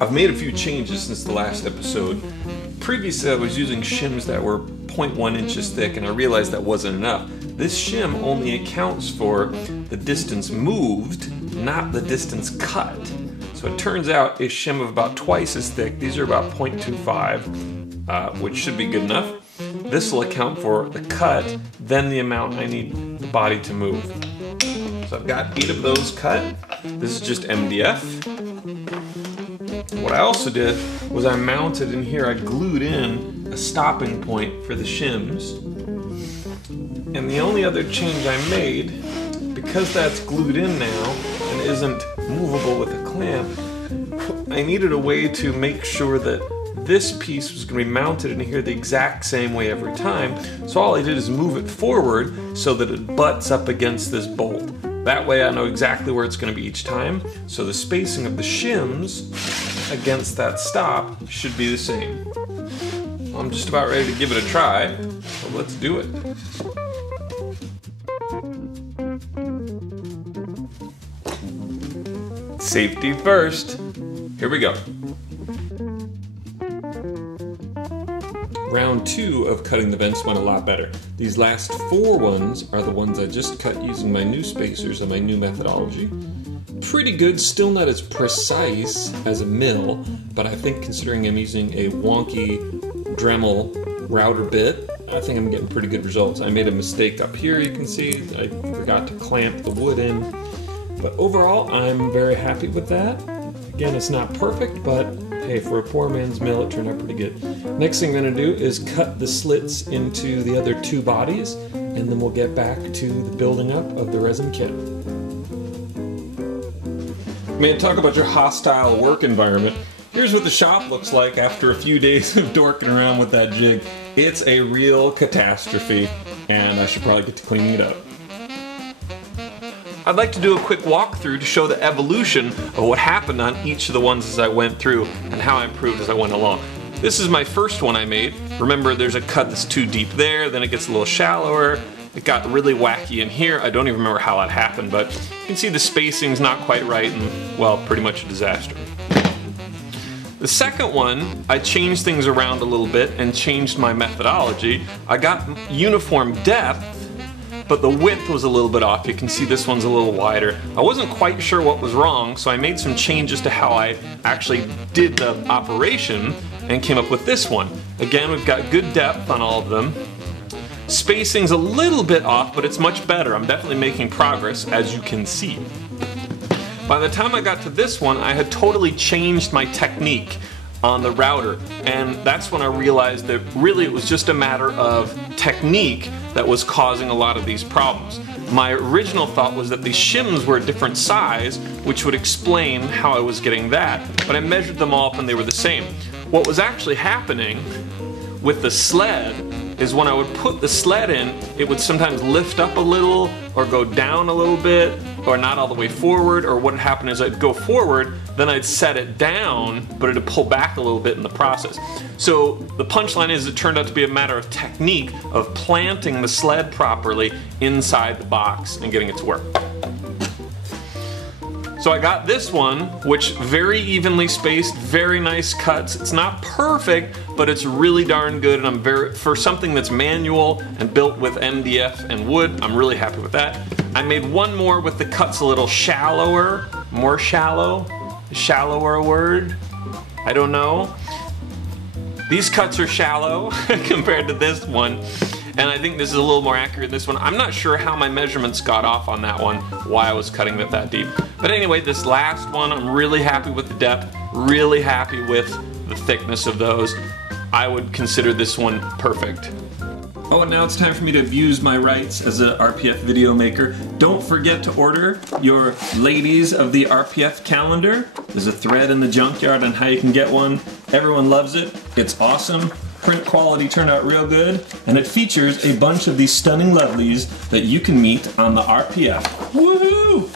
I've made a few changes since the last episode. Previously I was using shims that were 0.1 inches thick and I realized that wasn't enough. This shim only accounts for the distance moved, not the distance cut. So it turns out a shim of about twice as thick, these are about 0.25, which should be good enough. This will account for the cut, then the amount I need the body to move. So I've got 8 of those cut. This is just MDF. What I also did was I mounted in here, I glued in a stopping point for the shims. And the only other change I made, because that's glued in now and isn't movable with a clamp, I needed a way to make sure that this piece was going to be mounted in here the exact same way every time. So all I did is move it forward so that it butts up against this bolt. That way I know exactly where it's going to be each time. So the spacing of the shims against that stop should be the same. I'm just about ready to give it a try, so let's do it. Safety first. Here we go. Round 2 of cutting the vents went a lot better. These last 4 ones are the ones I just cut using my new spacers and my new methodology. Pretty good, still not as precise as a mill, but I think considering I'm using a wonky Dremel router bit, I think I'm getting pretty good results. I made a mistake up here, you can see. I forgot to clamp the wood in. But overall, I'm very happy with that. Again, it's not perfect, but hey, for a poor man's mill, it turned out pretty good. Next thing I'm gonna do is cut the slits into the other 2 bodies, and then we'll get back to the building up of the resin kit. Man, talk about your hostile work environment. Here's what the shop looks like after a few days of dorking around with that jig. It's a real catastrophe, and I should probably get to cleaning it up. I'd like to do a quick walkthrough to show the evolution of what happened on each of the ones as I went through and how I improved as I went along. This is my first one I made. Remember, there's a cut that's too deep there, then it gets a little shallower. It got really wacky in here. I don't even remember how that happened, but you can see the spacing's not quite right and, well, pretty much a disaster. The second one, I changed things around a little bit and changed my methodology. I got uniform depth, but the width was a little bit off. You can see this one's a little wider. I wasn't quite sure what was wrong, so I made some changes to how I actually did the operation and came up with this one. Again, we've got good depth on all of them. Spacing's a little bit off, but it's much better. I'm definitely making progress, as you can see. By the time I got to this one, I had totally changed my technique on the router, and that's when I realized that really it was just a matter of technique that was causing a lot of these problems. My original thought was that the shims were a different size, which would explain how I was getting that, but I measured them all up and they were the same. What was actually happening with the sled is when I would put the sled in, it would sometimes lift up a little or go down a little bit or not all the way forward, or what would happen is I'd go forward, then I'd set it down, but it'd pull back a little bit in the process. So the punchline is it turned out to be a matter of technique of planting the sled properly inside the box and getting it to work. So I got this one, which very evenly spaced, very nice cuts. It's not perfect, but it's really darn good, and for something that's manual and built with MDF and wood, I'm really happy with that. I made one more with the cuts a little shallower, more shallow, shallower word, I don't know. These cuts are shallow compared to this one, and I think this is a little more accurate than this one. I'm not sure how my measurements got off on that one, why I was cutting it that deep. But anyway, this last one, I'm really happy with the depth, really happy with the thickness of those. I would consider this one perfect. Oh, and now it's time for me to abuse my rights as an RPF video maker. Don't forget to order your Ladies of the RPF calendar. There's a thread in the junkyard on how you can get one. Everyone loves it. It's awesome. Print quality turned out real good, and it features a bunch of these stunning lovelies that you can meet on the RPF. Woohoo!